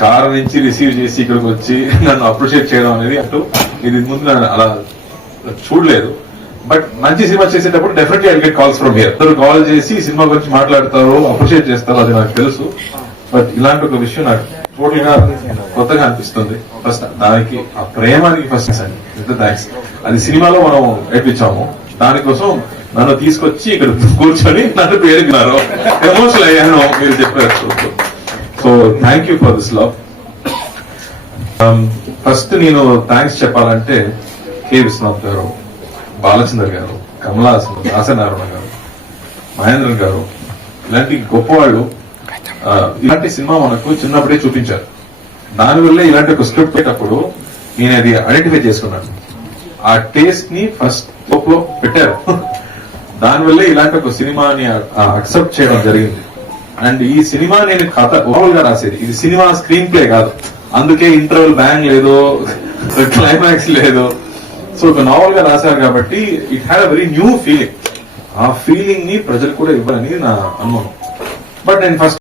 Car నుంచి receive చేసి ఇక్కడికి వచ్చి నన్ను అప్రిషియేట్ చేయడం అనేది అటు ఇది ముందు అలా చూడలేదు. బట్ మంచి సినిమా చేసేటప్పుడు definitely I get calls from here. అందరూ కాల్ చేసి సినిమా గురించి మాట్లాడతారు, అప్రిషియేట్ చేస్తారు, అది నాకు తెలుసు. బట్ ఇలాంటి ఒక విషయం నాకు టోటల్ గా కొత్తగా అనిపిస్తుంది. ఫస్ట్ దానికి ఆ ప్రేమానికి ఫస్ట్ అండి థ్యాంక్స్. అది సినిమాలో మనం నేర్పించాము, దానికోసం నన్ను తీసుకొచ్చి ఇక్కడ కూర్చొని నన్ను పేరుకున్నారు. ఎమోషనల్ అయ్యాను మీరు చెప్పారు. So thank you for this love. First నేను థ్యాంక్స్ చెప్పాలంటే కె విశ్వనాథ్ గారు, బాలచంద్ర గారు, కమలాసన్, దాసనారాయణ గారు, మహేంద్రన్ గారు, ఇలాంటి గొప్పవాళ్ళు ఇలాంటి సినిమా మనకు చిన్నప్పుడే చూపించారు. దానివల్ల ఇలాంటి ఒక స్క్రిప్ట్ పెట్టేటప్పుడు నేను అది ఐడెంటిఫై చేసుకున్నాను. ఆ టేస్ట్ ని ఫస్ట్ లో పెట్టారు. దానివల్లే ఇలాంటి ఒక సినిమాని అక్సెప్ట్ చేయడం జరిగింది. అండ్ ఈ సినిమా నేను కథ ఓవల్ గా రాసేది, ఇది సినిమా స్క్రీన్ ప్లే కాదు. అందుకే ఇంటర్వెల్ బ్యాంగ్ లేదు, క్లైమాక్స్ లేదు. సో ఒక నావల్ గా రాశారు కాబట్టి it had a very new feeling. ఆ ఫీలింగ్ ని ప్రజలు కూడా ఇవ్వాలని నా అనుమానం. బట్ నేను ఫస్ట్